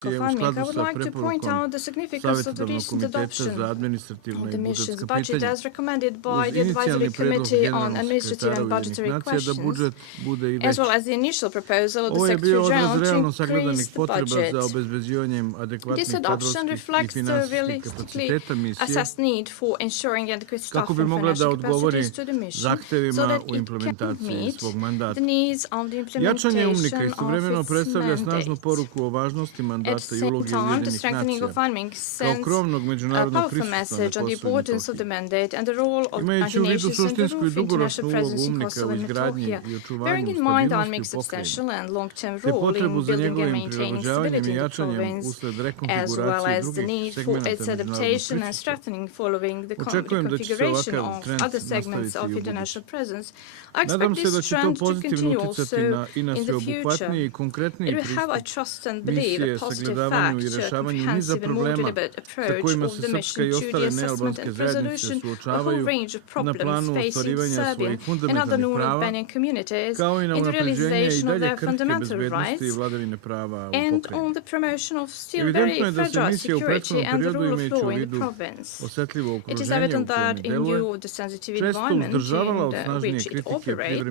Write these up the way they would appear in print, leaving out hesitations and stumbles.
farming, I would like to point out the significance of the recent adoption of the mission's budget as recommended by the Advisory Committee on Administrative and Budgetary Questions, as well as the initial proposal of the Secretary General to increase the budget. This adoption reflects the realistically assessed need for ensuring adequate staff and financial capacities to the mission so that it can meet the needs of the implementation of its mandate. At the same time, the strengthening of farming sends a powerful message on the importance of the mandate and the role of United Nations and the role of international presence in Kosovo and Metohija, bearing in mind UNMIC's substantial and long-term role in building and maintaining stability in the province, as well as the need for its adaptation and strengthening following the configuration of other segments of international presence. I expect this trend to continue also in the future. It will have, I trust and believe, a positive fact, a comprehensive and more deliberate approach of the mission to the assessment and resolution of a whole range of problems facing Serbian and other non-Albanian communities in the realization of their fundamental rights and on the promotion of still very fragile security and the rule of law in the province. It is evident that in view of the sensitive environment in which it operates,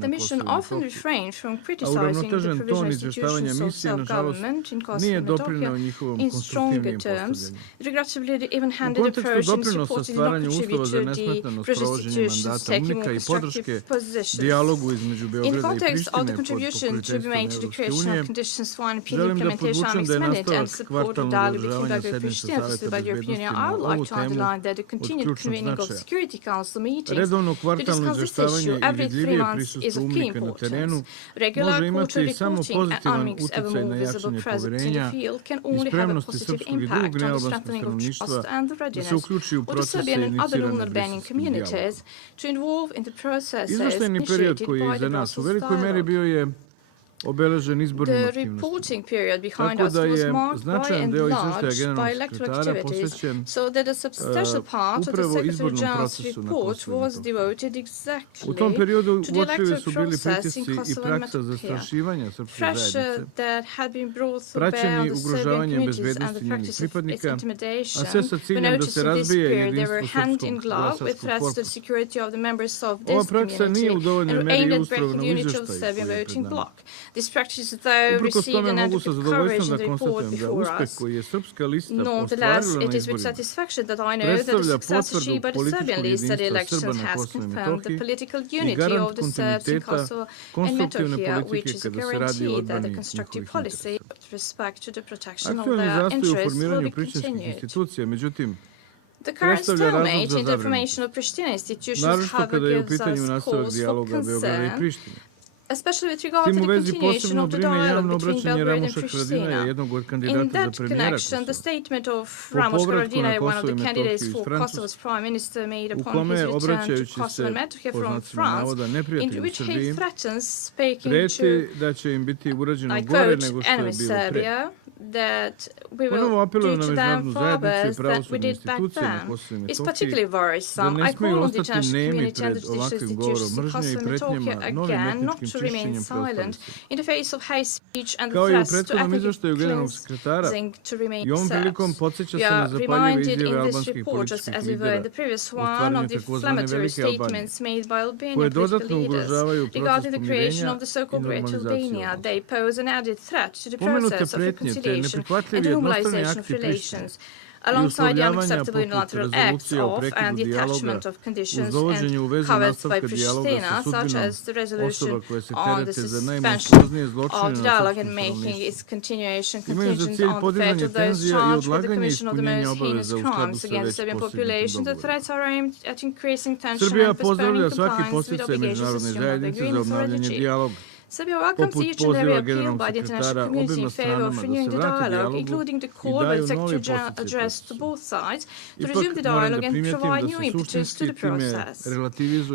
the mission often refrains from criticizing the provisional institutions of self-government in Kosovo and Metohija in stronger terms. Regrettably, the even-handed approach in support did not contribute to the provisional institutions taking more constructive positions. In the context of the contribution to be made to the creation of conditions for an appeal implementation of UNMIC's mandate and support of dialogue between Belgrade and Pristina pursued by the European Union, I would like to underline that the continued convening of Security Council meetings to discuss this issue every 3 months is of key importance. Regular quarterly reporting and UNMIC's ever more visible presence in the field can only have a positive impact on the strengthening of trust and the readiness of the Serbian and other non-Albanian communities to involve in the processes initiated by the Brussels dialogue. The reporting period behind us was marked by and large by electoral activities, so that a substantial part of the Secretary General's report was devoted exactly to the electoral process in Kosovo and Metohija. Pressure that had been brought to bear on the Serbian communities and the practice of its intimidation were noticed in this period. They were hand in glove with threats to the security of the members of this community and were aimed at breaking the unity of the Serbian voting bloc. This practice, though, received an adequate coverage in the report before us. Nonetheless, it is with satisfaction that I know that the success achieved by the Serbian list at the elections has confirmed the political unity of the Serbs in Kosovo and Metohija, which is a guarantee that the constructive policy with respect to the protection of their interests will be continued. The current stalemate in the formation of Pristina institutions, however, gives us cause for concern, especially with regard to the continuation of the dialogue between Belgrade and Pristina. In that connection, the statement of Ramos Haradinaj, one of the candidates for Kosovo's prime minister, made upon his return to Kosovo and Metohija from France, in which he threatens, speaking to, I quote, enemy Serbia, that we will do to them far worse than we did back then. It's particularly worrisome. I call on the international community and the judicial institutions in Kosovo and Metohija again not to remain silent in the face of hate speech and the threats to ethnic cleansing to remain Serbs. We are reminded in this report, just as we were in the previous one, of the inflammatory statements made by Albanian political leaders regarding the creation of the so-called Great Albania. They pose an added threat to the process of reconciliation and the normalization of relations. Alongside the unacceptable unilateral acts of and the attachment of conditions and covered by Pristina, such as the resolution on the suspension of the dialogue and making its continuation contingent on the fate of those charged with the commission of the most heinous crimes against the Serbian population, the threats are aimed at increasing tension and postponing compliance with obligations assumed by the agreements already achieved. Serbia welcomes each and every appeal by the international community in favor of renewing the dialogue, including the call by the Secretary General addressed to both sides to resume the dialogue and provide new impetus to the process.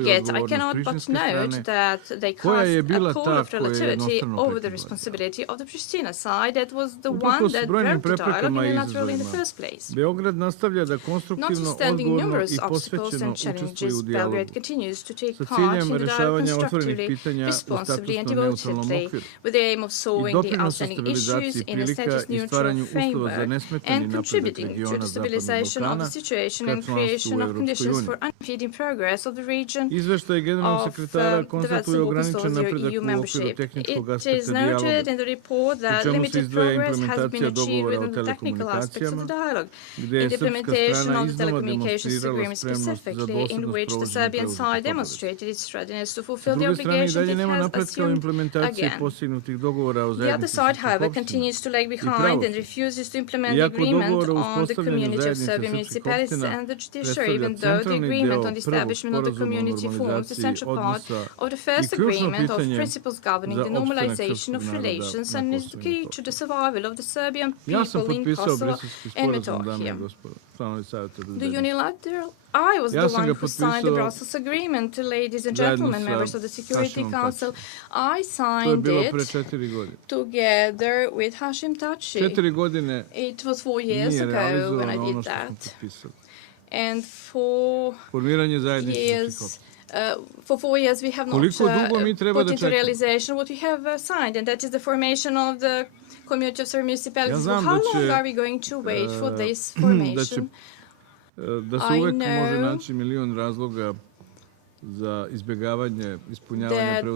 Yet I cannot but note that they cast a call of relativity over the responsibility of the Pristina side that was the one that broke the dialogue unilaterally in the first place. Notwithstanding numerous obstacles and challenges, Belgrade continues to take part in the dialogue constructively, responsibly and devoted devotedly with the aim of solving the outstanding issues in a status-neutral framework and contributing to the stabilization of the situation and creation of conditions for unimpeding progress of the region of the vessel Kosovo EU membership. It is noted in the report that limited progress has been achieved within the technical aspects of the dialogue, in the implementation of the telecommunications agreement specifically, in which the Serbian side demonstrated its readiness to fulfill the obligations it has assumed again. The other side, however, continues to lag behind and refuses to implement the agreement on the community of Serbian municipalities and the judiciary, even though the agreement on the establishment of the community forms the central part of the first agreement of principles governing the normalization of relations and is the key to the survival of the Serbian people in Kosovo and Metohija. The unilateral I was the one who signed the Brussels Agreement, ladies and gentlemen, members of the Security Council. I signed it together with Hashim Taci. It was 4 years ago when I did that. And for 4 years we have not put into realization what we have signed, and that is the formation of the community of Serbian municipalities. So how long are we going to wait for this formation? I know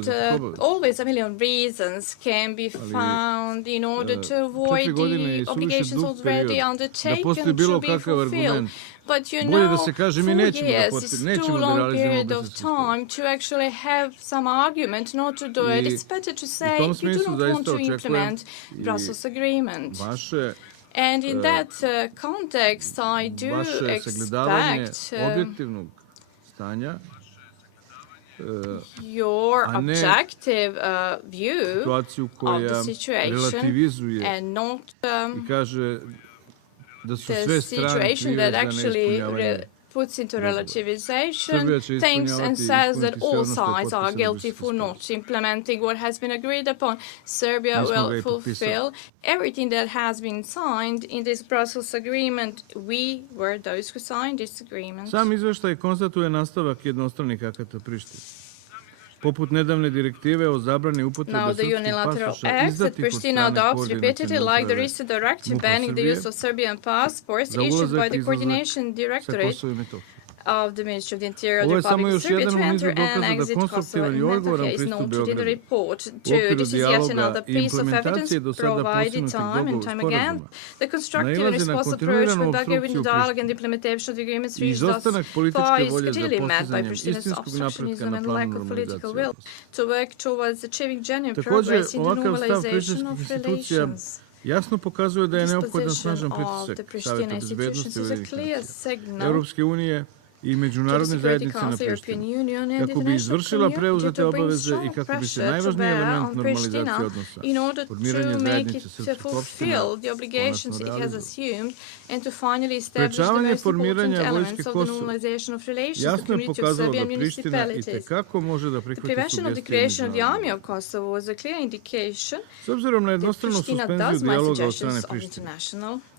that always a million reasons can be found in order to avoid the obligations already undertaken to be fulfilled. But you know, 4 years is too long period of time to actually have some argument not to do it. It's better to say we do not want to implement Brussels Agreement. And in that context, I do expect your objective view of the situation and not the situation that actually puts into relativization things and says that all sides are guilty for not implementing what has been agreed upon. Serbia will fulfill everything that has been signed in this Brussels agreement. We were those who signed this agreement. Sam izveštaj konstatuje nastavak jednostranih akata Prištine. Poput nedavne direktive o zabrani upotrebe srpskih pasoša izdatih od strane repeatedly, like the recent directive banning the use of Serbian passports issued by the Coordination Directorate of the Ministry of the Interior of the Republic of Serbia to enter and exit Kosovo and Metohija is noted in the report. This is yet another piece of evidence provided time and time again. The constructive and responsive approach by Bulgaria in the dialogue and the implementation of the agreements reached thus far is clearly met by Pristina's obstructionism and lack of political will to work towards achieving genuine progress in the normalization of relations. Jasno pokazuje da je neophodan snažan pritisak Saveta bezbednosti Ujedinjenih Europske unije i međunarodne zajednice na Prištinu, kako bi izvršila preuzete obaveze i kako bi se najvažniji element normalizacije odnosa, formiranje zajednice srpskog opština, sprečavanje formiranja vojske Kosova, jasno je pokazalo da Priština itekako može da prihvati sugestije međunarodne. S obzirom na jednostranu suspenziju dijaloga od strane Prištine,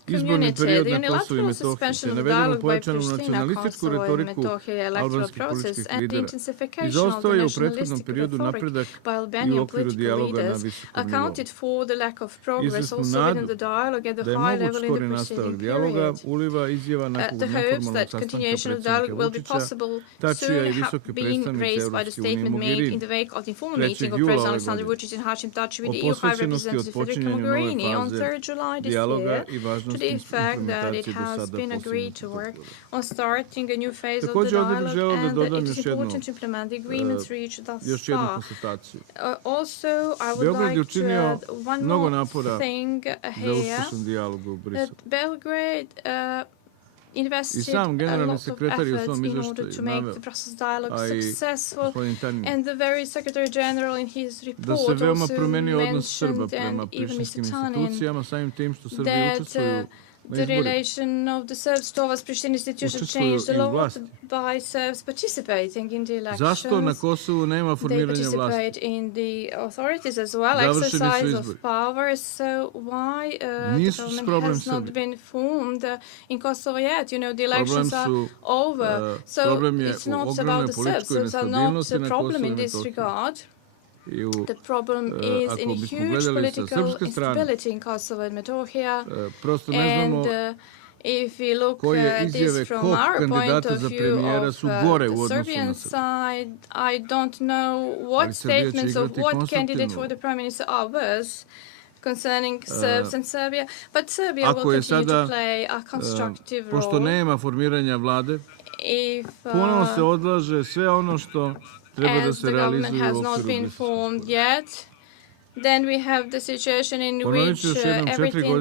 izborni period na Kosovu i Metohiji, te navedenu pojačanu nacionalističku retoriku albanskih političkih lidera, izostao je u prethodnom periodu napredak i u okviru dijaloga na visokom nivou. Izvesnu nadu da je moguć skori nastavak dijaloga uliva izjava nakon neformalnog sastanka predsjednika Vučića, Tačija i visoke predstavnice Europske unije Mogherini 3. jula ove godine o posvećenosti od počinjanju nove faze dijaloga i važnosti the fact that it has been agreed to work on starting a new phase of the Također ovdje bih dialogue želeo da and dodam it is important to implement the agreements reached thus još jednu far. konstataciju. Also, I would Beograd je like to učinio add one mnogo more napora thing za here, uspješan dijalog u that Briselu. Belgrade I invested sam a generalni lot of sekretar je u efforts svom in order izveštaju to make naveo, the Brussels dialogue a i successful, gospodin Tanjin, and the very Secretary General in his da report se veoma also promenio odnos Srba mentioned, prema and even prištinskim Mr. Tanin, institucijama, samim tim što Srbi that učestvuju na the izborima. relation of the Serbs towards Pristina institution Učestvuju changed a i u lot vlasti. by Serbs participating in the elections. Zašto na Kosovu nema They formiranja participate vlasti? in the authorities as well, Završeni su exercise of izbori. power. So why the Nisu government problem has not Srbije. been formed in Kosovo yet? You know, the elections are su, over. So problem je it's u not ogromnoj about the Serbs. političkoj Serbs are not nestabilnosti a na problem Kosovu i in this Metohiji. regard. The problem is in huge political instability in Kosovo and Metohija. And if we look at this from our point of view of the Serbian side, I don't know what statements of what candidate for the prime minister are worse concerning Serbs and Serbia, but Serbia will continue to play a constructive role. Pošto nema formiranja vlade, ponovo se odlaže sve ono što treba da se realizuje u okviru Brisela. Then we have the situation in which everything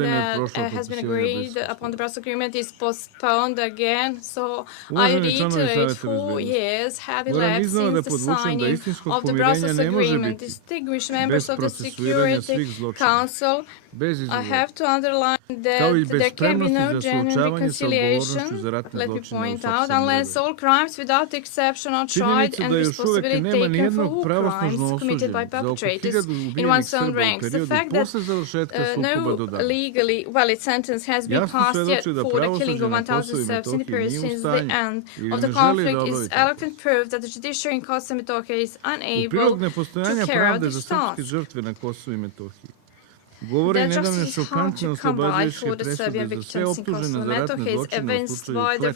that has been agreed upon the Brussels Agreement is postponed again. So I reiterate, 4 years have elapsed since the signing of the Brussels Agreement. Distinguished members of the Security Council, I have to underline that there can be no genuine reconciliation, let me point out, unless all crimes without exception are tried and responsibility taken for all crimes committed by perpetrators in one's own ranks. The fact that no legally valid sentence has been passed yet for the killing of 1,000 Serbs in the period since the end of the conflict is eloquent proof that the judiciary in Kosovo and Metohija is unable to carry out this task. Govore nedavne šokantne oslobađajuće presude za sve optužene za ratne zločine u slučaju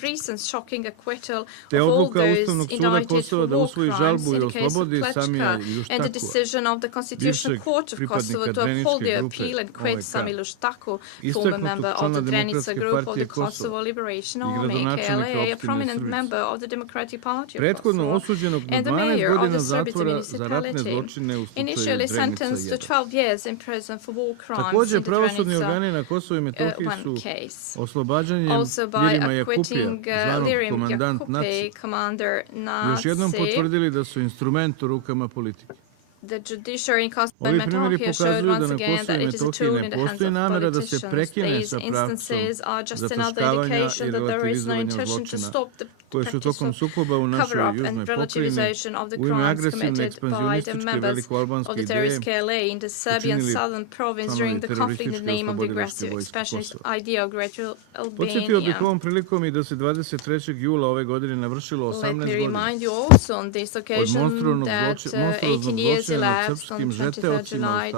Klečka, te odluka Ustavnog suda Kosova da usvoji žalbu i oslobodi Samija Iluštaku, bivšeg pripadnika Dreničke grupe OVK, istaknutog člana Demokratske partije Kosova i gradonačelnika opštine Kopča, prethodno osuđenog na 12 godina zatvora za ratne zločine u slučaju Drenica 1. Također, pravosudni organi na Kosovu i Metohiji su oslobađanjem Jirima Jakupija, zvanog komandant NACI, još jednom potvrdili da su instrument u rukama politike. Ovi primjeri pokazuju da na Kosovu i Metohiji ne postoji namera da se prekine sa pravcom zataškavanja i relativizovanja zločina koji su tokom sukoba u našoj južnoj pokrajini u ime agresivne ekspanzionističke velikoalbanske ideje učinili članovi terorističke oslobodilačke vojske Kosova. Podsjetio bih ovom prilikom i da se 23. jula ove godine navršilo 18 godina od monstruoznog zločina nad srpskim žeteocima u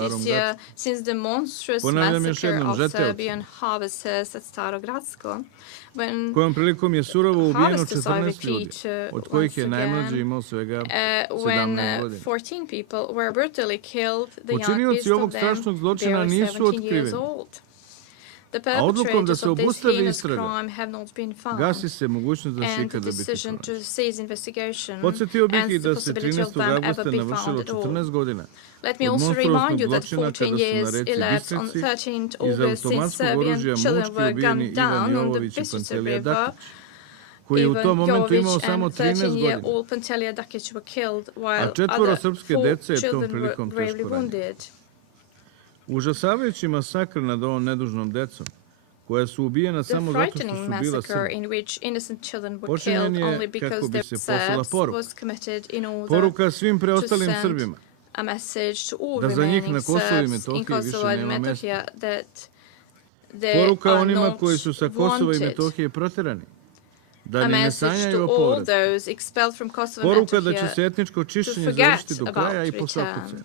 Starom Gracku. Ponavljam još jednom, žeteocima. Kojom prilikom je surovo ubijeno 14 ljudi, od kojih je najmlađi imao svega 17 godina. Počinioci ovog strašnog zločina nisu otkriveni, a odlukom da se obustavi istraga, gasi se mogućnost da će ikada biti pronađen. Podsjetio bih i da se 13. avgusta navršilo 14 godina od monstruoznog zločina kada su na reci Bistrici iz automatskog oružja mučki ubijeni Ivan Jovović i Pantelija Dakić, koji je u tom momentu imao samo 13 godina, a 4 srpske dece je tom prilikom teško ranjeno. Užasavajući masakr nad ovom nedužnom decom, koja su ubijena samo zato što su bila Srbi, počinjen je kako bi se poslala poruka. Poruka svim preostalim Srbima da za njih na Kosovu i Metohiji više nema mesta. Poruka onima koji su sa Kosova i Metohije proterani, da ni ne sanjaju o povratku. Poruka da će se etničko čišćenje završiti do kraja i po svaku cenu.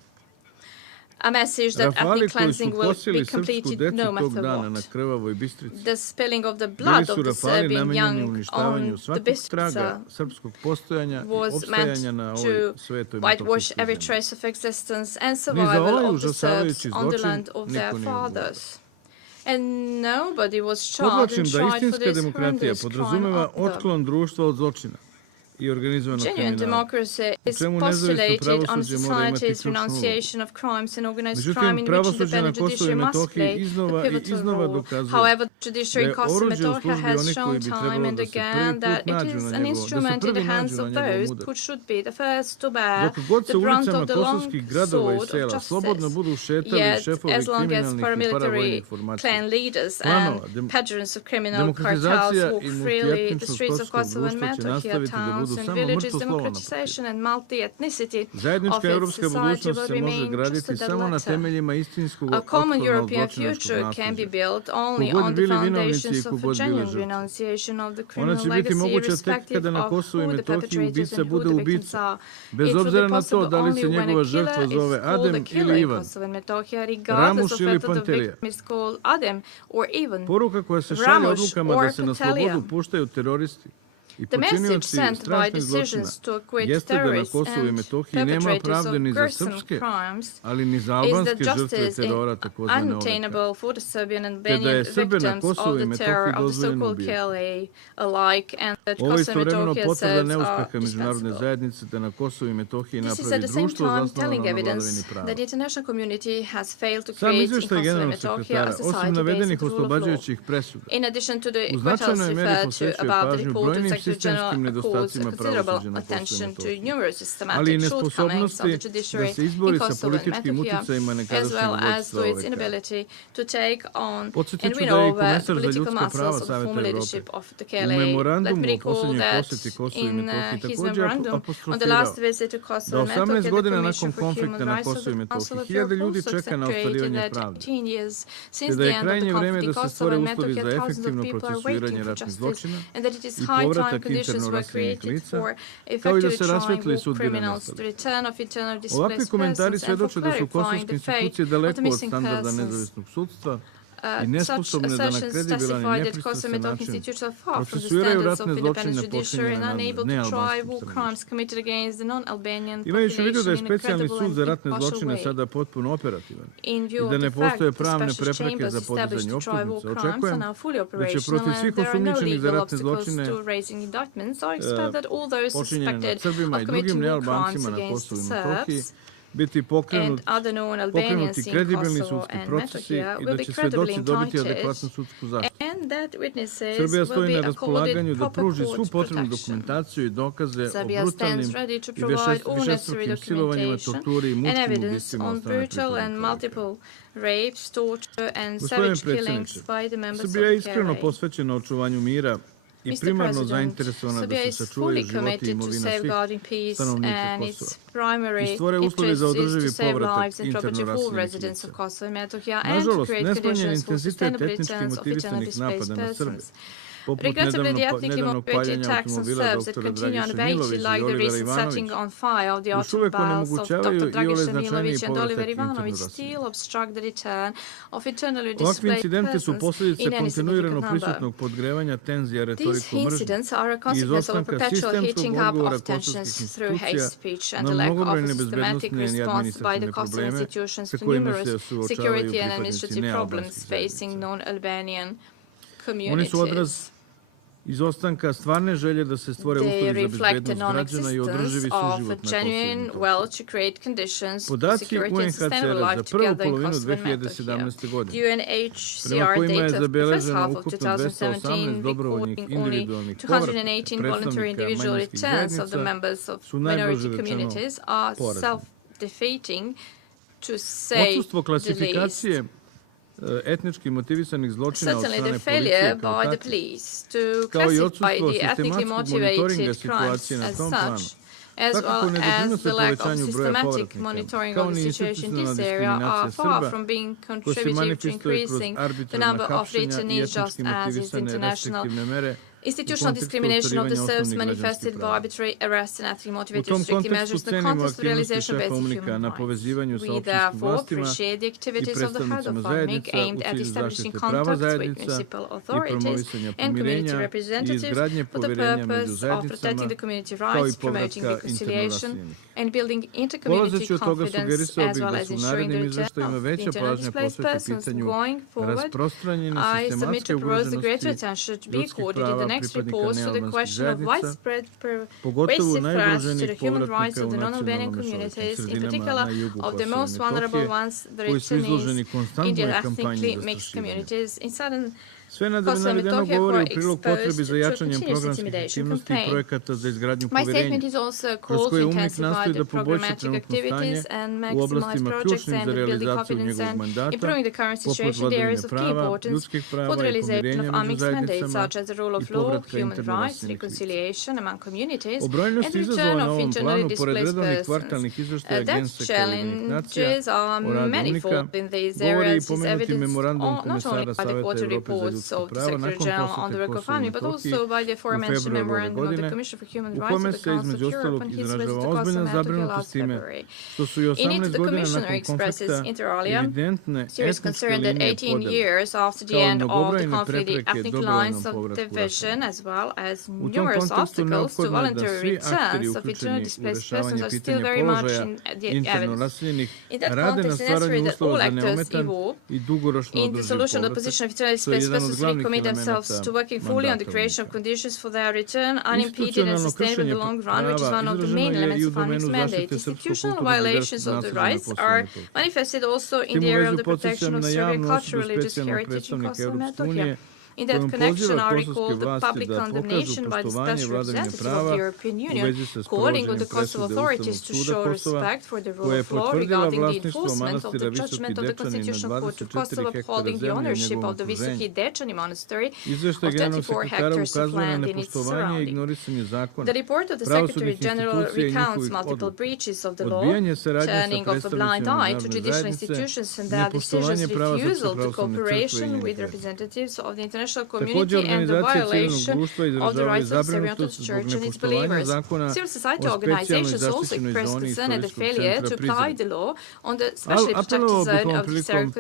Rafali koji su kosili srpsku decu tog dana na krvavoj Bistrici bili su rafali namenjeni uništavanju svakog traga srpskog postojanja i opstajanja na ovoj svetoj metohijskoj zemlji. Ni za ovaj užasavajući zločin niko nije odgovoran. Podvlačim da istinska demokratija podrazumeva otklon društva od zločina i organizovanog kriminala, u čemu nezavisno pravosuđe mora imati ključnu ulogu. Međutim, pravosuđe na Kosovu i Metohiji iznova i iznova dokazuje da je oruđe u službi onih koji bi trebalo da se prvi nađu na njegovom udaru. Dok god se ulicama kosovskih gradova i sela slobodno budu šetali šefovi kriminalnih i paravojnih formacija, klanova, demokratizacija i multietničnog kosovskog društva će nastaviti da budu budu samo mrtvo slovo na papiru. Zajednička evropska budućnost se može graditi samo na temeljima istinskog otpornog zločinačkog nasljeđa. Kogod bili vinovnici i kogod bili žrtve. Ona će biti moguća tek kada na Kosovu i Metohiji ubica bude ubica, bez obzira na to da li se njegova žrtva zove Adem ili Ivan, Ramuš ili Pantelija. Poruka koja se šalje odlukama da se na slobodu puštaju teroristi i počinioci strašnih zločina jeste da na Kosovu i Metohiji nema pravde ni za srpske, ali ni za albanske žrtve terora takozvane OVK, te da je Srbe na Kosovu i Metohiji dozvoljeno ubijati. Ovo je istovremeno potvrda neuspeha međunarodne zajednice da na Kosovu i Metohiji napravi društvo zasnovano na vladavini prava. Sam izveštaj generalnog sekretara, osim navedenih oslobađajućih presuda, u značajnoj meri posvećuje pažnju brojnim sistemskim nedostacima pravosuđa na Kosovu i Metohiji, ali i nesposobnosti da se izbori sa političkim uticajima nekadašnjeg vodstva OVK. Podsjetit ću da je i komesar za ljudska prava Saveta Evrope u memorandumu o posljednjoj posjeti Kosovu i Metohiji također apostrofirao da 18 godina nakon konflikta na Kosovu i Metohiji hiljade ljudi čeka na ostvarivanje pravde, te da je krajnje vreme da se stvore uslovi za efektivno procesuiranje ratnih zločina i povratak interno raseljenih lica, kao i da se rasvetli sudbine nestalih. Ovakvi komentari svedoče da su kosovske institucije daleko od standarda nezavisnog sudstva i nesposobne da na kredibilan i nepristrasan način procesuiraju ratne zločine počinjene nad nealbanskim Srbima. Imajući u vidu da je specijalni sud za ratne zločine sada potpuno operativan i da ne postoje pravne prepreke za podizanje optužnice, očekujem da će protiv svih osumnjičenih za ratne zločine počinjene nad Srbima i drugim nealbancima na Kosovu i Metohiji biti pokrenuti kredibilni sudski procesi i da će svedoci dobiti adekvatnu sudsku zaštitu. Srbija stoji na raspolaganju da pruži svu potrebnu dokumentaciju i dokaze o brutalnim i višestrukim silovanjima, torturi i mučkim ubistvima od strane pripadnika. Gospodine predsjedniče, Srbija je iskreno posvećena očuvanju mira i primarno zainteresovana da se sačuvaju životi i imovina svih stanovnika Kosova i stvore uslovi za održivi povratak interno raseljenih lica. Nažalost, nesmanjen intenzitet etnički motivisanih napada na Srbe, poput nedavnog paljenja automobila doktora Dragiše Milovića i Olivera Ivanovića, još uvek onemogućavaju i ove značajniji povratak interno raseljenih. Ovakvi incidenti su posljedice kontinuirano prisutnog podgrevanja tenzija retoriku mržnje i izostanka sistemskog odgovora kosovskih institucija na mnogobrojne bezbednostne i administrativne probleme sa kojima se suočavaju pripadnici nealbanskih zajednica. Oni su odraz izostanka stvarne želje da se stvore uslovi za bezbednost građana i održivi suživot na Kosovu. Podaci UNHCR-a za prvu polovinu 2017. godine, prema kojima je zabeleženo ukupno 218 dobrovoljnih individualnih povrataka predstavnika manjinskih zajednica, su najbrže rečeno porazni. Odsustvo klasifikacije etnički motivisanih zločina od strane policije kao i odsustvo sistematskog monitoringa situacije na tom planu, svakako ne doprinose povećanju broja povratnika, kao ni institucionalna diskriminacija Srba, koja se manifestuje kroz arbitrarna hapšenja i etnički motivisane restriktivne mere. Institutional discrimination of the Serbs manifested by arbitrary arrests and ethnically motivated restrictive measures in the context of the realization of basic human rights. We therefore appreciate the activities of the head of FARMIC aimed at establishing contacts with municipal authorities and community representatives for the purpose of protecting the community rights, promoting reconciliation, and building intercommunity confidence, as well as ensuring the return of the internally displaced persons. Going forward, I submit to propose the greater attention to be accorded in the next report to the question of widespread pervasive threats to the human rights of the non-Albanian communities, in particular of the most vulnerable ones, the Rečenis, Indian ethnically mixed communities in southern Sve navedeno govori u prilog potrebi za jačanjem programskih aktivnosti i projekata za izgradnju poverenja, kroz koje UNMIK nastoji da poboljša trenutno stanje u oblastima ključnim za realizaciju njegovog mandata, poput vladavine prava, ljudskih prava i pomirenja među zajednicama i povratka interno raseljenih lica. O brojnosti izazova na ovom planu, pored redovnih kvartalnih izveštaja Agencije Ujedinjenih nacija o radu UNICA, govori i pomenuti memorandum komesara Saveta Evrope za ljudska prava nakon posete Kosovo i Metohiji u februaru ove godine, u kome se između ostalog izražava ozbiljna zabrinutost time što su i 18 godina nakon konflikta evidentne etničke linije podele, kao i mnogobrojne prepreke dobrovoljnom povratku raseljenih. U tom kontekstu neophodno je da svi akteri uključeni u rešavanje pitanja položaja interno raseljenih rade na stvaranju uslova za neometan i dugoročno održiv povratak, što je jedan od glavnih elemenata mandata UNICA. Institucionalno kršenje prava izraženo je i u domenu zaštite srpsko-kulturnog i vjerskog nasljeđa na Kosovu i Metohiji. Tim u vezu podsjećam na javnu osudu specijalnog predstavnika Europske unije, kojom poziva kosovske vlasti da pokažu poštovanje vladavine prava u vezi sa sprovođenjem presude Ustavnog suda Kosova, koja je potvrdila vlasništvo manastira Visoki Dečani na 24 hektara zemlje u njegovom okruženju. Izveštaj generalnog sekretara ukazuje na nepoštovanje i ignorisanje zakona, pravosudnih institucija i njihovih odluka, odbijanje saradnje sa predstavnicima međunarodne zajednice, nepoštovanje prava Srpske pravoslavne crkve i njenih vera. Također, organizacije civilnog društva izražavaju zabrinutost zbog nepoštovanja zakona o specijalnoj zaštićenoj zoni istorijskog centra Prizren. Apelovao bih ovom prilikom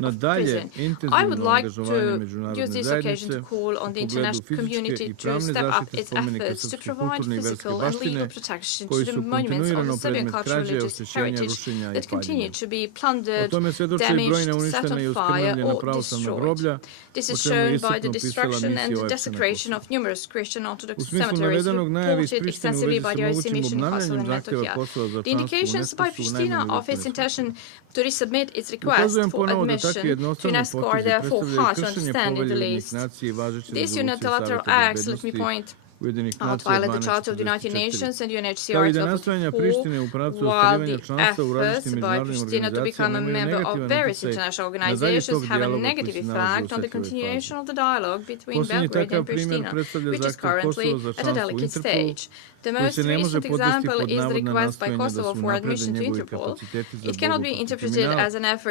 na dalje intenzivno angažovanje međunarodne zajednice u pogledu fizičke i pravne zaštite spomenika srpske kulturne i verske baštine, koji su kontinuirano predmet krađe, oštećenja, rušenja i paljenja. O tome svedoče i brojna uništena i oskrnavljena pravoslavna groblja, o čemu je iscrpno pisala misija OEBS-a na Kosovu. U smislu navedenog, najave iz Prištine u vezi sa mogućim obnavljanjem zahtjeva Kosova za članstvo u UNESCO su u najmanju oprezni. Ukazujem ponovo da takvi jednostrani potezi predstavljaju kršenje povelje Ujedinjenih nacija i važeće rezolucije Saveta bezbednosti Ujedinjenih nacija 1244, kao i da nastojanja Prištine u pravcu ostvarivanja članstva u različitim međunarodnim organizacijama imaju negativan utjecaj na dalje tog dijaloga koji se nalazi u osjetljivoj fazi. Posljednji takav primjer predstavlja zahtjev Kosova za članstvo u Interpolu, koji se ne može podvesti pod navodna nastojanja da se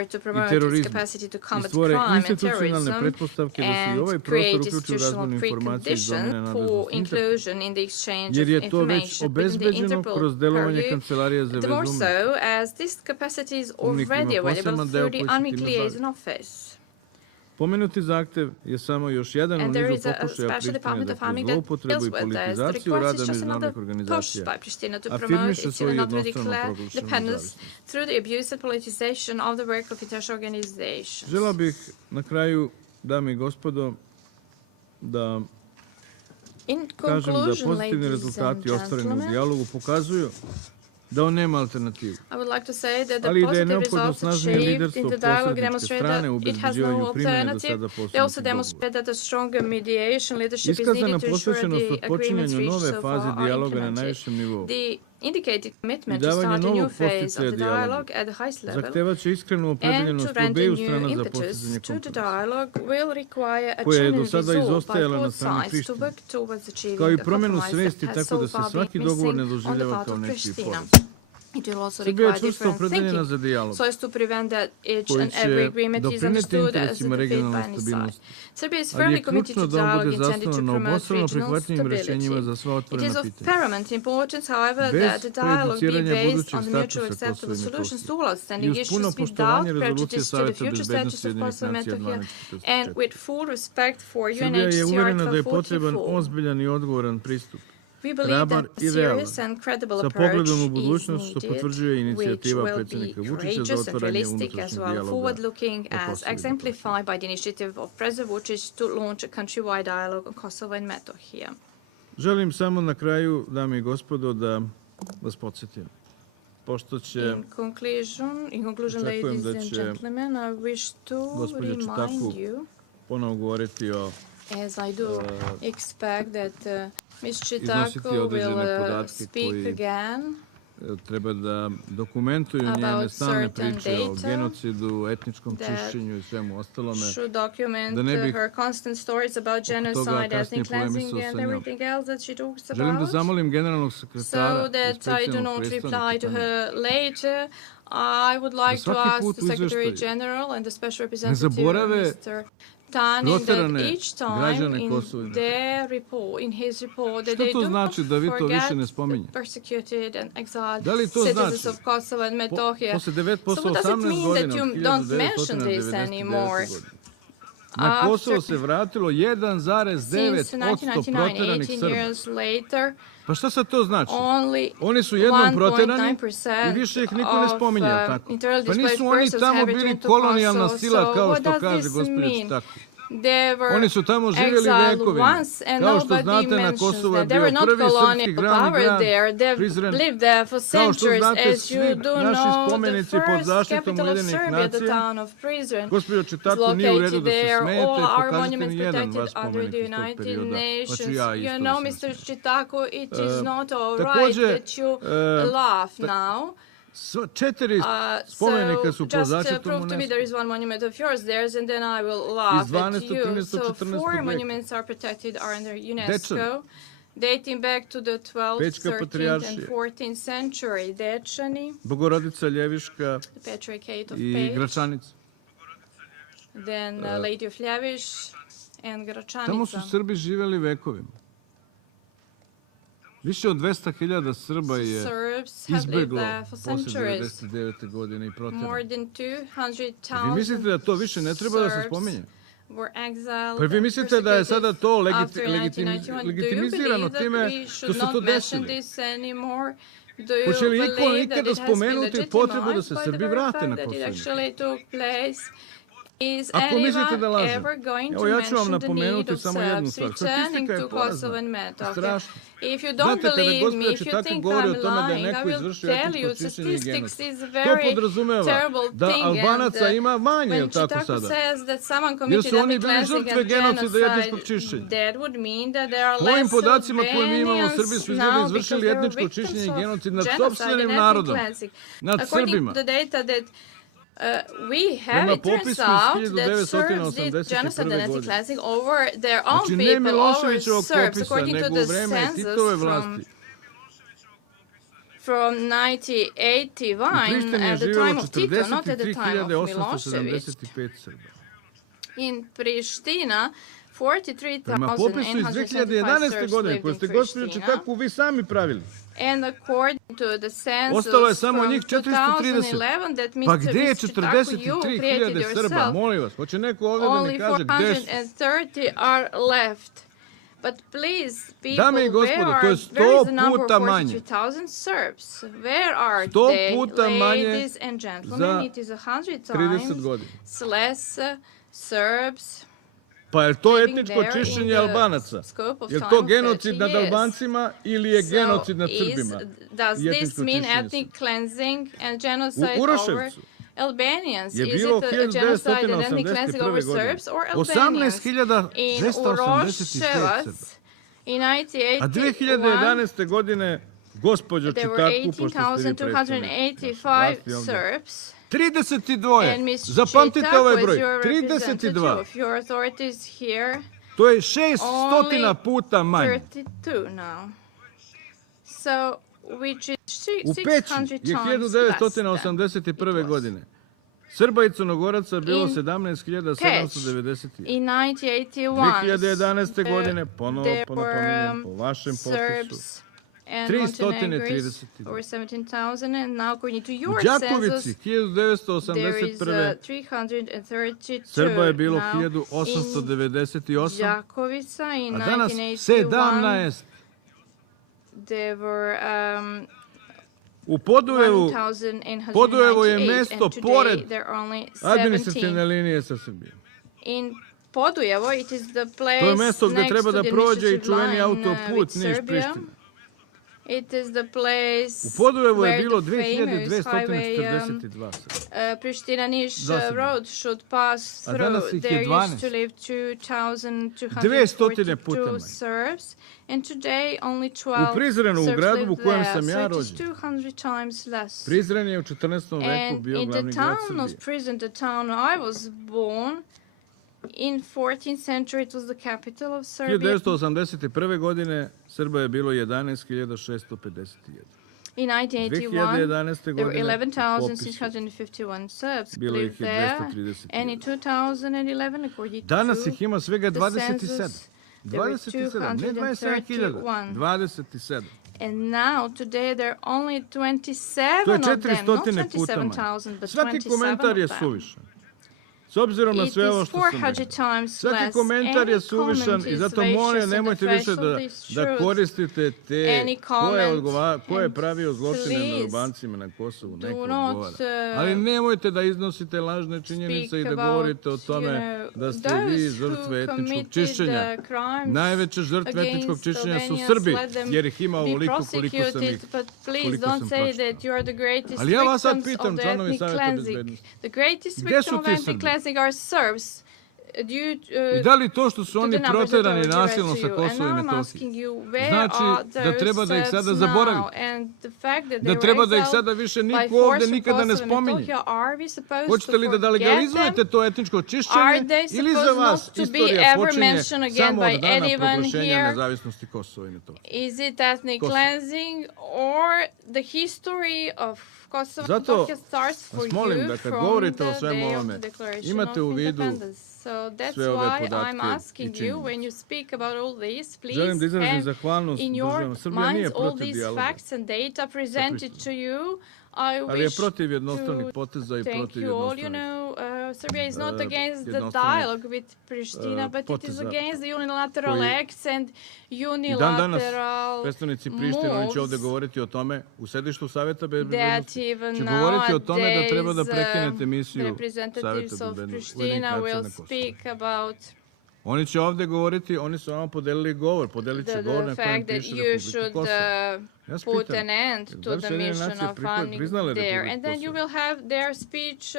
unaprede njegovi kapaciteti za borbu protiv kriminala i terorizma i stvore institucionalne pretpostavke da se i ovaj prostor uključi u razmjenu informacija iz domena nadležnosti Interpola, jer je to već obezbeđeno kroz delovanje Kancelarije za vezu UNICA ima poseban deo koji se time bavi. Pomenuti zahtev je samo još jedan u nizu pokušaja Prištine da kroz zloupotrebu i politizaciju rada međunarodnih organizacija afirmiše svoju jednostrano proglašenu nezavisnost. Želeo bih na kraju, dame i gospodo, da kažem da pozitivni rezultati ostvareni u dijalogu pokazuju da on nema alternativu, ali i da je neophodno snažnije liderstvo posredničke strane u obezbeđivanju primjene do sada postignutih dogovora. Iskazana posvećenost od počinjanju nove faze dijaloga na najvišem nivou i davanje novog podsticaja dijalogu zahtevat će iskrenu opredeljenost obeju strana za postizanje kompromisa, koja je do sada izostajala na strani Prištine, kao i promjenu svesti tako da se svaki dogovor ne doživljava kao nečiji poraz. Srbija je čvrsto opredeljena za dijalog, koji će doprineti interesima regionalne stabilnosti, ali je ključno da on bude zasnovan na obostrano prihvatljivim rješenjima za sva otvorena pitanja, bez prejudiciranja budućeg statusa Kosova i Metohije i uz puno poštovanje rezolucije Saveta bezbednosti Ujedinjenih nacija 1244. Srbija je uvjerena da je potreban ozbiljan i odgovoran pristup, hrabar i realan, sa pogledom u budućnost, što potvrđuje inicijativa predsjednika Vučića za otvaranje unutrašnjeg dijaloga o Kosovu i Metohiji. Želim samo na kraju, dame i gospodo, da vas podsjetim, pošto će, očekujem da će gospođa Čutaku ponovo govoriti o Ms. Chitako will speak again treba da dokumentuju njene stalne priče o genocidu, etničkom čišćenju i svemu ostalome. Da ne bih oko toga kasnije polemisao sa njom. Želim da zamolim generalnog sekretara i specijalnog predstavnika I would like to ask the Secretary General and the Special Representative, Mr. Tanin, that each time in his report that they do not forget the persecuted and exiled citizens of Kosovo and Metohija. So what does it mean that you don't mention this anymore? Na Kosovo se vratilo 1,9% proteranih Srba. Pa šta sad to znači? Oni su jednom proterani i više ih niko ne spominje, tako? Pa nisu oni tamo bili kolonijalna sila, kao što kaže gospođa Čitaku. Oni su tamo živjeli vekovima. Kao što znate, na Kosovo je bio prvi srpski glavni grad Prizren. Kao što znate, svi naši spomenici pod zaštitom Ujedinjenih nacija. Gospođo Čitaku, nije u redu da se smijete, pokažite mi jedan vaš spomenik iz tog perioda, pa ću ja isto da se smijem. Također, 4 spomenika su pod zaštitom UNESCO. Iz 12., 13., 14. veka. Dating back to the 12th, 13th and 14th century. Dečani, Bogorodica Ljeviška i Gračanica. Then Lady of Ljeviš and Gračanica. Tamo su Srbi živjeli vekovima. Više od 200.000 Srba je izbeglo posle 1999. godine i proterano. Vi mislite da to više ne treba da se spominje? Pa vi mislite da je sada to legitimizirano time što se to desilo? Hoće li iko ikada spomenuti potrebu da se Srbi vrate na Kosovo? Ako mislite da lažem, evo ja ću vam napomenuti samo jednu stvar. Statistika je porazna. Strašno. Znate, kada gospođa Čitaku govori o tome da je neko izvršio etničko čišćenje i genocid, to podrazumeva da Albanaca ima manje, je li tako sada? Jer su oni bili žrtve genocida i etničkog čišćenja. Po ovim podacima koje mi imamo, Srbi su izvršili etničko čišćenje i genocid nad sopstvenim narodom, nad Srbima. Prema popisu iz 1981. Znači, ne Miloševićevog popisa, nego u vreme Titove vlasti. From 1981, at the time of Tito, not at the time of Milošević. In Priština, 43,805 Prema popisu iz 2011. godine, koje ste gospođo Čitaku vi sami pravili. And according to the census ostalo je samo njih 430. Pa gde je 43.000 Srba? Molim vas, hoće neko ovdje da mi kaže gde su? Only 430 are left. But please, people, dame i gospodo, to je 100 puta manje. 100 puta manje za 30 godina. Less Serbs. Pa je to etničko čišćenje Albanaca? Je to genocid nad Albancima ili je genocid nad Srbima? Does this mean ethnic cleansing and genocide over Albanians? Je bilo 1981. godine 18.285 Srba. A 2011. godine, gospođo Čitaku, pošto ste vi predstavnik vlasti 32. Zapamtite ovaj broj. 32. To je 600 puta manje. U Peći je 1981. godine Srba i Crnogoraca bilo 17.790. 2011. godine, ponovo pominjem, po vašem popisu, 332. U Đakovici 1981. Srba je bilo 1898. A danas 17. U Podujevu je mesto pored administrativne linije sa Srbijom. To je mesto gde treba da prođe i čuveni autoput Niš-Priština. It is the place U Podujevu je where bilo the famous 2242 Pristina-Niš road should pass A danas through. ih je There used to 12. live 200 puta2,242 manje. Serbs, and today only U 12 Prizrenu, u Serbs gradu live u kojem there, sam ja so it is rođen. 200 times less. Prizren je u 14. veku And bio in the glavni grad town of Srbije. Prizren, the town I was born, in 14th century it was the capital of Serbia. 1981. godine Srba je bilo 11.651. In 1981, 2011. there were godine 11,651 Serbs bilo lived ih je there, 231. and in 2011, according Danas to ih ima svega the 27. census, there were 27, ne 27.000, 231. 27. And now, today, there are only 27 To je of them, not 400 puta manje. 27,000, but Svaki 27 komentar je of them. suvišan. S obzirom na It sve ovo is što sam 400 rekao. times Svaki less. komentar je Any suvišan comment i is zato molim, vicious in the nemojte face više of this da truth. koristite te Any comment, ko je pravio zločine na please Albancima na Kosovu, do neko not, odgovara. Ali nemojte da iznosite lažne činjenice i da govorite o tome da ste vi žrtve etničkog čišćenja. Najveće žrtve etničkog čišćenja su Srbi, jer ih ima ovoliko koliko sam ih pročitao. Ali ja vas sad pitam, članovi Saveta bezbednosti, gde su ti Srbi? I da li to što su oni proterani nasilno sa Kosova i Metohije znači da treba da ih sada zaboravite? Da treba da ih sada više niko ovde nikada ne spominje? Hoćete li da legalizujete to etničko čišćenje ili za vas istorija počinje samo od dana proglašenja nezavisnosti Kosova i Metohije? Is it ethnic cleansing or the history of Kosovo and Zato Metohija starts for vas molim you da kad from govorite o the svemu day of ovome, the declaration imate u of vidu independence. So that's sve ove why podatke I'm asking i you, činjenice. when you speak about all this, Želim da please izrazim have zahvalnost in your državama. Srbija nije minds all protiv these dijaloga, facts and data presented to you. I ali je wish protiv jednostranih to poteza i thank protiv you all. You jednostranih. know, Serbia is not against the jednostranih, dialogue with Pristina, but it is poteza against the unilateral koji acts and I dan danas unilateral predstavnici Prištine, oni će ovde moves govoriti o tome, u sedištu Saveta that bezbednosti even će govoriti o tome da treba da nowadays prekinete misiju representatives Saveta of bezbednosti Pristina Ujedinjenih will nacija na Kosovu. speak about Oni će ovde govoriti, oni su vama podelili govor, podelit će govor the na kojem fact that piše you Republika should Kosovo. Ja vas put pitam, an end da to li the su Ujedinjene mission nacije of funding priznale there. Republiku And then you Kosovo? will have their speech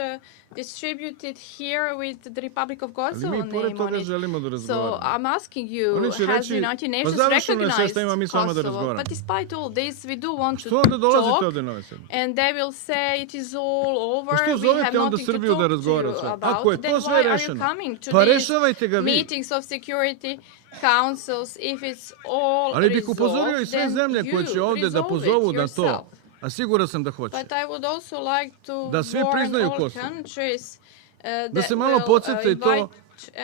distributed here with the Republic of Ali Kosovo mi pored name on toga it. želimo da So razgovaramo. I'm asking you, Oni će has reći, the United pa Nations završeno je sve recognized šta ima mi s vama da Kosovo? razgovaramo. But despite all this, we do want Što to onda dolazite talk, ovde na ovaj sedmici? and they will say it is all over, Pa što we have zovete onda nothing to Srbiju da talk to razgovara o you svemu? about. Ako je Then to sve why are you rešeno, coming to pa these rešavajte ga vi. meetings of security councils if it's all Ali bih upozorio i resolved, sve then zemlje koje će you ovde da resolve it pozovu na yourself. to, a siguran sam da hoće. But I would also like to Da svi warn priznaju all Kosovo. countries Da that se malo will podsete i to invite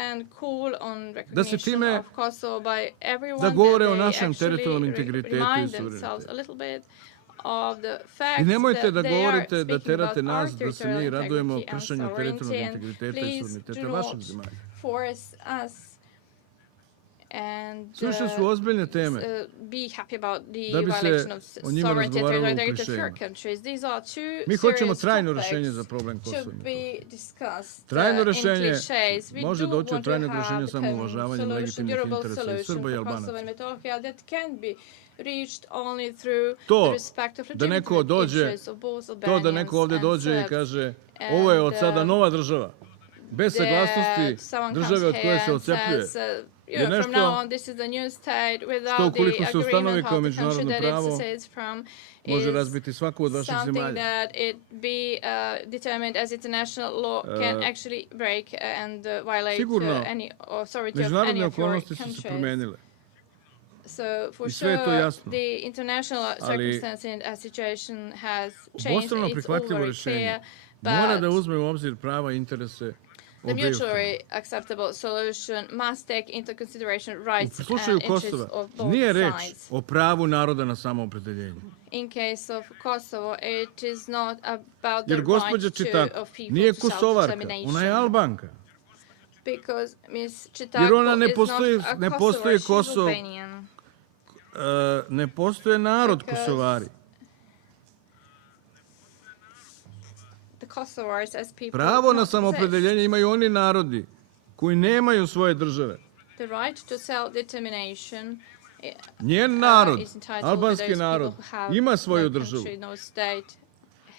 and call on da se recognition time of Kosovo by everyone, da govore that o they našem actually teritorijalnom integritetu i remind suverenitetu. themselves a little bit of the facts I nemojte that da they are govorite da speaking terate about nas our da se mi territorial radujemo integrity and kršenju teritorijalnog sovereignty, and integriteta i please suvereniteta do vašeg not zemalja. force us and Suviše su ozbiljne teme be happy about the da bi se violation of o njima sovereignty and razgovaralo u territorial integrity of klišejima. third countries. These are two Mi hoćemo serious trajno topics rešenje za problem Kosova to i Metohije. be discussed Trajno in rešenje clichés. We može do doći want od to trajnog have rešenja a samo uvažavanjem solution, legitimnih durable interesa i solution Srba i for Kosovo Albanaca. and Metohija that can be reached only through To the respect of da neko legitimate dođe, interests of both to da Albanians neko ovde and dođe i Serbs. kaže ovo je od sada nova država, bez saglasnosti države od koje se ocepljuje. Je From now on, nešto this is the new state što without ukoliko the se ustanovi agreement kao of the country međunarodno that pravo, it sets from može is razbiti svaku od vaših something zemalja. that it be determined as international law can actually break and violate Sigurno, any authority of any međunarodne of your okolnosti su se countries. promenile. So for I sve je to sure, jasno. the international Ali circumstance and situation has changed. Obostrano It's all prihvatljivo very rešenje clear, mora da but uzme u obzir prava i interese the obiju strana. mutually acceptable solution must take into consideration rights U and slučaju interests Kosova of both nije reč sides. o pravu naroda na samoopredeljenje. In case of Kosovo, it is not about the Jer gospođa right Čitako of people nije to Kosovarka, self-determination. ona je Albanka. Because Ms. Jer Čitako ona ne is postoji- not a ne Kosovar, postoji she's Kosovo. Albanian. Ne postoje narod Because Kosovari. The Kosovars as people Pravo na not samoopredeljenje imaju oni narodi koji nemaju svoje države. possess. The right to self-determination Njen narod, albanski narod, ima svoju državu.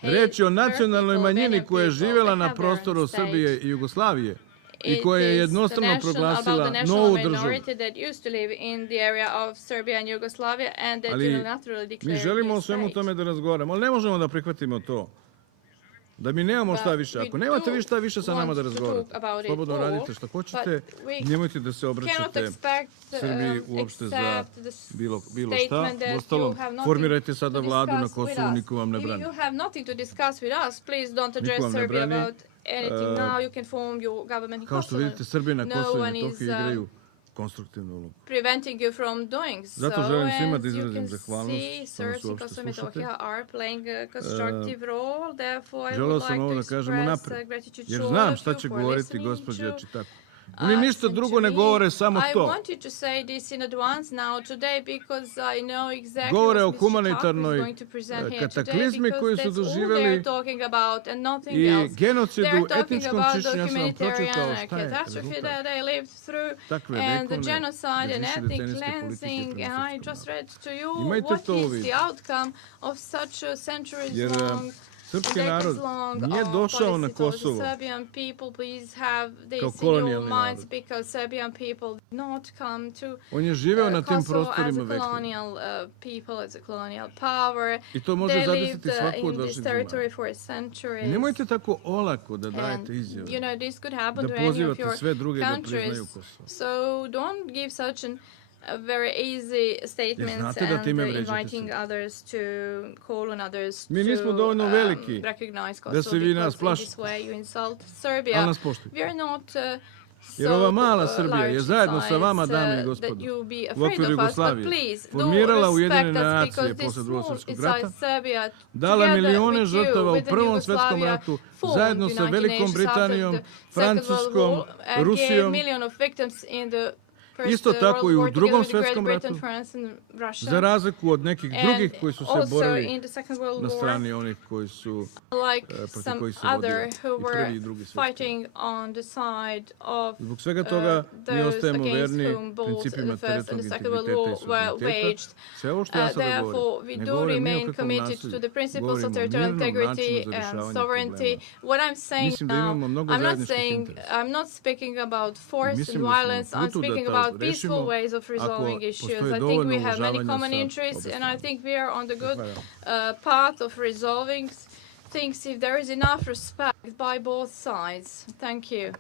Reč je o nacionalnoj manjini koja je živjela na prostoru Srbije i Jugoslavije i koja je jednostrano proglasila novu državu. Ali mi želimo o svemu tome da razgovaramo, ali ne možemo da prihvatimo to. Da mi nemamo šta više. Ako nemate šta više sa nama da razgovarate, slobodno radite šta hoćete, nemojte da se obraćate Srbiji uopšte za bilo šta. Uostalom, formirajte sada vladu na Kosovu, niko vam ne brani. Niko vam ne brani. Kao što vidite, Srbi na Kosovu i Metohiji igraju konstruktivnu ulogu. Zato želim svima da izrazim zahvalnost što nas uopšte slušate. Želeo sam ovo da kažem unapred, jer znam šta će govoriti gospođa Čitaku. Oni ništa drugo ne govore, samo to. Govore o humanitarnoj kataklizmi koju su doživjeli i genocidu, etničkom čišćenju. Ja sam vam pročitao šta je rezultat takve vekovne detenijske politike. Imajte to u vidu. Jer srpski narod nije došao na Kosovo kao kolonijalni narod. On je živeo na tim prostorima vekovima. I to može zadesiti svaku od vaših zemalja. I nemojte tako olako da dajete izjave, da pozivate sve druge da priznaju Kosovo. Very easy statements and inviting others to call on others to recognize Kosovo because in this way you insult Serbia. We are not Jer ova mala Srbija je zajedno sa vama, dame i gospodo, u okviru Jugoslavije formirala Ujedinjene nacije posle Drugog svjetskog rata, dala milione žrtava u Prvom svjetskom ratu, zajedno sa Velikom Britanijom, Francuskom, Rusijom, isto tako i u Drugom svjetskom ratu, za razliku od nekih drugih koji su se borili na strani onih koji su protiv kojih se vodio i Prvi i Drugi svjetski rat. Zbog svega toga mi ostajemo verni principima teritorijalnog integriteta i suvereniteta. Sve ovo što ja sada govorim, ne govorim ni o kakvom nasilju, govorim o mirnom načinu za rješavanje problema. Mislim da imamo mnogo zajedničkih interesa. Mislim da smo putu da to peaceful ways of resolving issues. I think we have many common interests, and I think we are on the good path of resolving things if there is enough respect by both sides. Thank you.